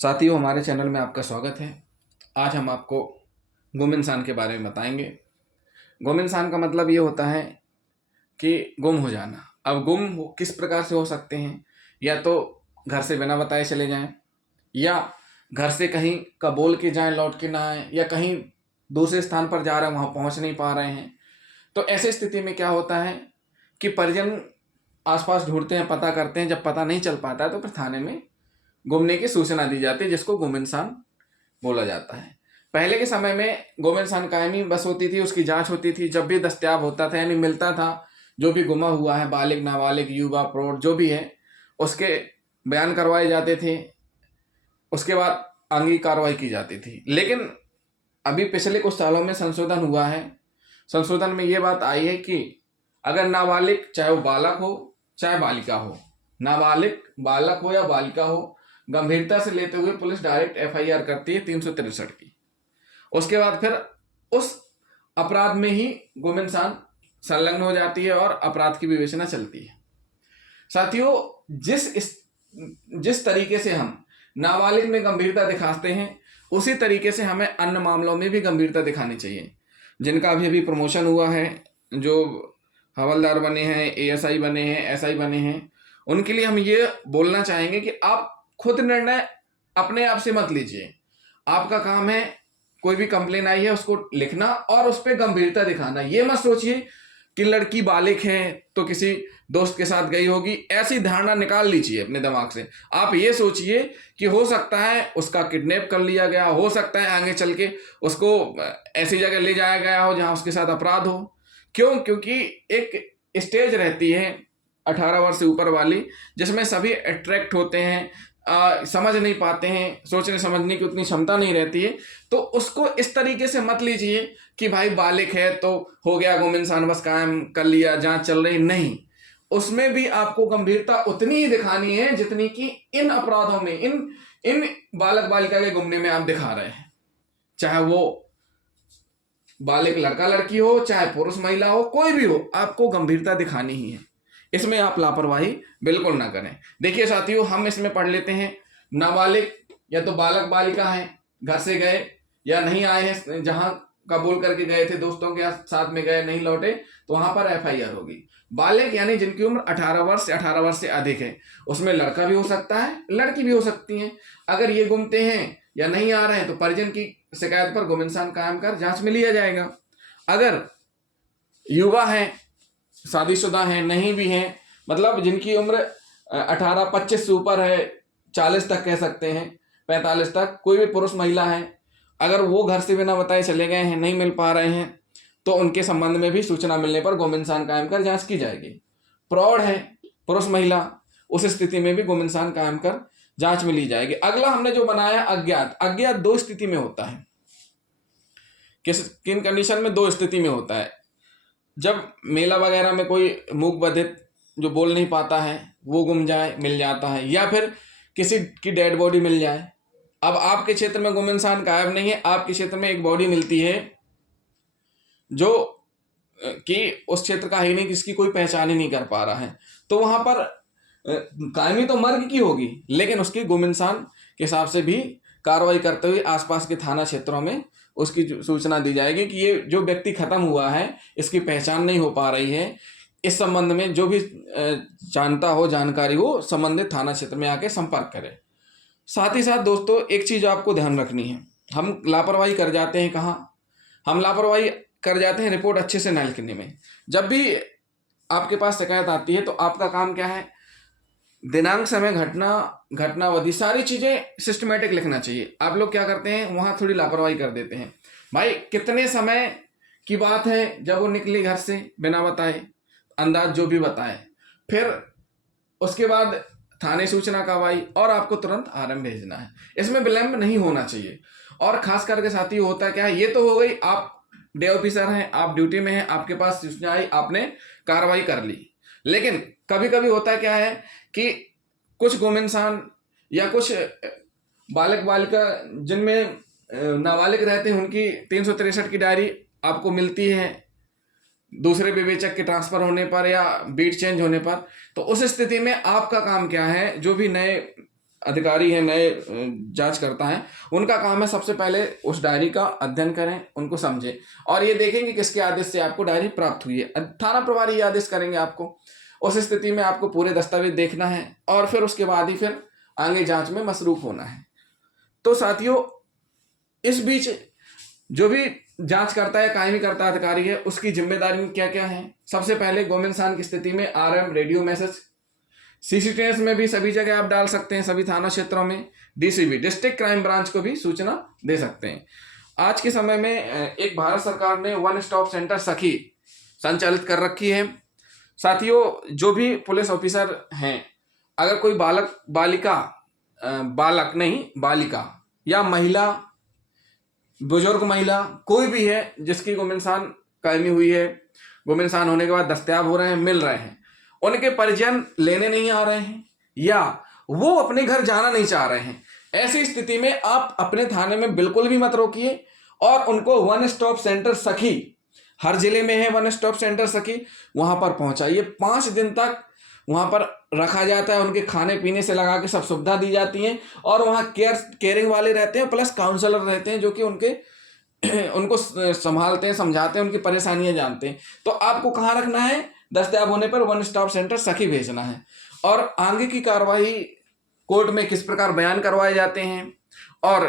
साथियों, हमारे चैनल में आपका स्वागत है। आज हम आपको गुम इंसान के बारे में बताएंगे। गुम इंसान का मतलब ये होता है कि गुम हो जाना। अब किस प्रकार से हो सकते हैं? या तो घर से बिना बताए चले जाएं, या घर से कहीं का बोल के जाएं, लौट के ना आए, या कहीं दूसरे स्थान पर जा रहे हैं, वहाँ पहुँच नहीं पा रहे हैं। तो ऐसे स्थिति में क्या होता है कि परिजन आसपास ढूंढते हैं, पता करते हैं। जब पता नहीं चल पाता है तो फिर थाने में गुमने की सूचना दी जाती है, जिसको गुम इंसान बोला जाता है। पहले के समय में गुम इंसान कायमी बस होती थी, उसकी जांच होती थी। जब भी दस्तयाब होता था यानी मिलता था, जो भी गुमा हुआ है, बालिग नाबालिग युवा प्रौढ़ जो भी है, उसके बयान करवाए जाते थे। उसके बाद आगे कार्रवाई की जाती थी। लेकिन अभी पिछले कुछ सालों में संशोधन हुआ है। संशोधन में ये बात आई है कि अगर नाबालिग, चाहे वो बालक हो चाहे बालिका हो, नाबालिग बालक हो या बालिका हो, गंभीरता से लेते हुए पुलिस डायरेक्ट एफआईआर करती है 363 की। उसके बाद फिर उस अपराध में ही गुम इंसान संलग्न हो जाती है और अपराध की विवेचना चलती है। साथियों, जिस तरीके से हम नाबालिग में गंभीरता दिखाते हैं, उसी तरीके से हमें अन्य मामलों में भी गंभीरता दिखानी चाहिए। जिनका अभी अभी प्रमोशन हुआ है, जो हवलदार बने हैं, एएसआई बने हैं, एसआई बने हैं, उनके लिए हम ये बोलना चाहेंगे कि आप खुद निर्णय अपने आप से मत लीजिए। आपका काम है कोई भी कंप्लेन आई है उसको लिखना और उस पर गंभीरता दिखाना। ये मत सोचिए कि लड़की बालिग है तो किसी दोस्त के साथ गई होगी, ऐसी धारणा निकाल लीजिए अपने दिमाग से। आप ये सोचिए कि हो सकता है उसका किडनैप कर लिया गया, हो सकता है आगे चल के उसको ऐसी जगह ले जाया गया हो जहां उसके साथ अपराध हो। क्यों? क्योंकि एक स्टेज रहती है 18 वर्ष से ऊपर वाली, जिसमें सभी अट्रैक्ट होते हैं, समझ नहीं पाते हैं, सोचने समझने की उतनी क्षमता नहीं रहती है। तो उसको इस तरीके से मत लीजिए कि भाई बालिग है तो हो गया, गुम इंसान बस कायम कर लिया, जांच चल रही। नहीं, उसमें भी आपको गंभीरता उतनी ही दिखानी है जितनी कि इन अपराधों में, इन बालक बालिका के गुमने में आप दिखा रहे हैं। चाहे वो बालिग लड़का लड़की हो, चाहे पुरुष महिला हो, कोई भी हो, आपको गंभीरता दिखानी ही है। इसमें आप लापरवाही बिल्कुल ना करें। देखिए साथियों, हम इसमें पढ़ लेते हैं नाबालिग या तो बालक बालिका है, घर से गए या नहीं आए हैं, जहां का बोल करके गए थे, दोस्तों के साथ में गए, नहीं लौटे, तो वहां पर एफआईआर होगी। बालिग यानी जिनकी उम्र 18 वर्ष से 18 वर्ष से अधिक है, उसमें लड़का भी हो सकता है, लड़की भी हो सकती है। अगर ये गुमते हैं या नहीं आ रहे हैं तो परिजन की शिकायत पर गुम इंसान कायम कर जांच में लिया जाएगा। अगर युवा है, शादीशुदा हैं, नहीं भी हैं, मतलब जिनकी उम्र 18-25 से ऊपर है, 40 तक कह सकते हैं, 45 तक, कोई भी पुरुष महिला है, अगर वो घर से बिना बताए चले गए हैं, नहीं मिल पा रहे हैं, तो उनके संबंध में भी सूचना मिलने पर गुम इंसान कायम कर जांच की जाएगी। प्रौढ़ है, पुरुष महिला, उस स्थिति में भी गुम इंसान कायम कर जांच में ली जाएगी। अगला हमने जो बनाया अज्ञात। अज्ञात दो स्थिति में होता है। किन कंडीशन में? दो स्थिति में होता है। जब मेला वगैरह में कोई मूक बधिर जो बोल नहीं पाता है वो गुम जाए, मिल जाता है, या फिर किसी की डेड बॉडी मिल जाए। अब आपके क्षेत्र में गुम इंसान गायब नहीं है, आपके क्षेत्र में एक बॉडी मिलती है जो कि उस क्षेत्र का ही नहीं, किसकी कोई पहचान ही नहीं कर पा रहा है, तो वहां पर कायमी तो मर्ग की होगी, लेकिन उसकी गुम इंसान के हिसाब से भी कार्रवाई करते हुए आसपास के थाना क्षेत्रों में उसकी सूचना दी जाएगी कि ये जो व्यक्ति खत्म हुआ है, इसकी पहचान नहीं हो पा रही है। इस संबंध में जो भी जानता हो, जानकारी हो, संबंधित थाना क्षेत्र में आके संपर्क करें। साथ ही साथ दोस्तों, एक चीज आपको ध्यान रखनी है, हम लापरवाही कर जाते हैं। कहाँ हम लापरवाही कर जाते हैं? रिपोर्ट अच्छे से न लिखने में। जब भी आपके पास शिकायत आती है तो आपका काम क्या है? दिनांक, समय, घटना, घटनावधि, सारी चीजें सिस्टमेटिक लिखना चाहिए। आप लोग क्या करते हैं, वहां थोड़ी लापरवाही कर देते हैं। भाई कितने समय की बात है जब वो निकली घर से बिना बताए, अंदाज जो भी बताए, फिर उसके बाद थाने सूचना कब आई और आपको तुरंत आरएम भेजना है। इसमें विलंब नहीं होना चाहिए। और खास करके साथी होता क्या है, ये तो हो गई, आप डे ऑफिसर हैं, आप ड्यूटी में हैं, आपके पास सूचना आई, आपने कार्रवाई कर ली। लेकिन कभी कभी होता क्या है कि कुछ गुम इंसान या कुछ बालक बालिका जिनमें नाबालिग रहते हैं, उनकी 363 की डायरी आपको मिलती है दूसरे विवेचक के ट्रांसफर होने पर या बीट चेंज होने पर। तो उस स्थिति में आपका काम क्या है? जो भी नए अधिकारी हैं, नए जांचकर्ता हैं, उनका काम है सबसे पहले उस डायरी का अध्ययन करें, उनको समझें और ये देखें कि किसके आदेश से आपको डायरी प्राप्त हुई है। थाना प्रभारी ये आदेश करेंगे आपको। उस स्थिति में आपको पूरे दस्तावेज देखना है और फिर उसके बाद ही फिर आगे जांच में मसरूफ होना है। तो साथियों, इस बीच जो भी जांच करता है, कायमी करता अधिकारी है, उसकी जिम्मेदारी क्या क्या है। सबसे पहले गोमिनसान की स्थिति में आरएम, रेडियो मैसेज, सीसीटीवी में भी सभी जगह आप डाल सकते हैं, सभी थाना क्षेत्रों में। डीसीबी, डिस्ट्रिक्ट क्राइम ब्रांच को भी सूचना दे सकते हैं। आज के समय में एक भारत सरकार ने वन स्टॉप सेंटर सखी संचालित कर रखी है। साथियों, जो भी पुलिस ऑफिसर हैं, अगर कोई बालिका या महिला, बुजुर्ग महिला, कोई भी है जिसकी गुमइंसान कायमी हुई है, गुमइंसान होने के बाद दस्तयाब हो रहे हैं, मिल रहे हैं, उनके परिजन लेने नहीं आ रहे हैं या वो अपने घर जाना नहीं चाह रहे हैं, ऐसी स्थिति में आप अपने थाने में बिल्कुल भी मत रोकिए और उनको वन स्टॉप सेंटर सखी, हर जिले में है वन स्टॉप सेंटर सखी, वहां पर पहुंचाइए। 5 दिन तक वहां पर रखा जाता है, उनके खाने पीने से लगा के सब सुविधा दी जाती है और वहाँ केयरिंग वाले रहते हैं, प्लस काउंसलर रहते हैं जो कि उनको संभालते हैं, समझाते हैं, उनकी परेशानियां जानते हैं। तो आपको कहाँ रखना है, दस्तयाब होने पर वन स्टॉप सेंटर सखी भेजना है। और आगे की कार्रवाई कोर्ट में किस प्रकार बयान करवाए जाते हैं और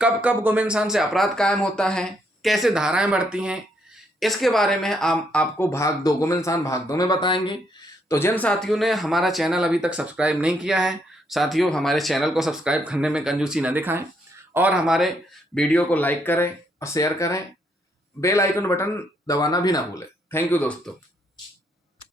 कब कब गुमइंसान से अपराध कायम होता है, कैसे धाराएं बढ़ती हैं, इसके बारे में आपको भाग 2 गुमइंसान भाग 2 में बताएंगे। तो जिन साथियों ने हमारा चैनल अभी तक सब्सक्राइब नहीं किया है, साथियों हमारे चैनल को सब्सक्राइब करने में कंजूसी न दिखाएं और हमारे वीडियो को लाइक करें और शेयर करें, बेल आइकन बटन दबाना भी ना भूलें। थैंक यू दोस्तों।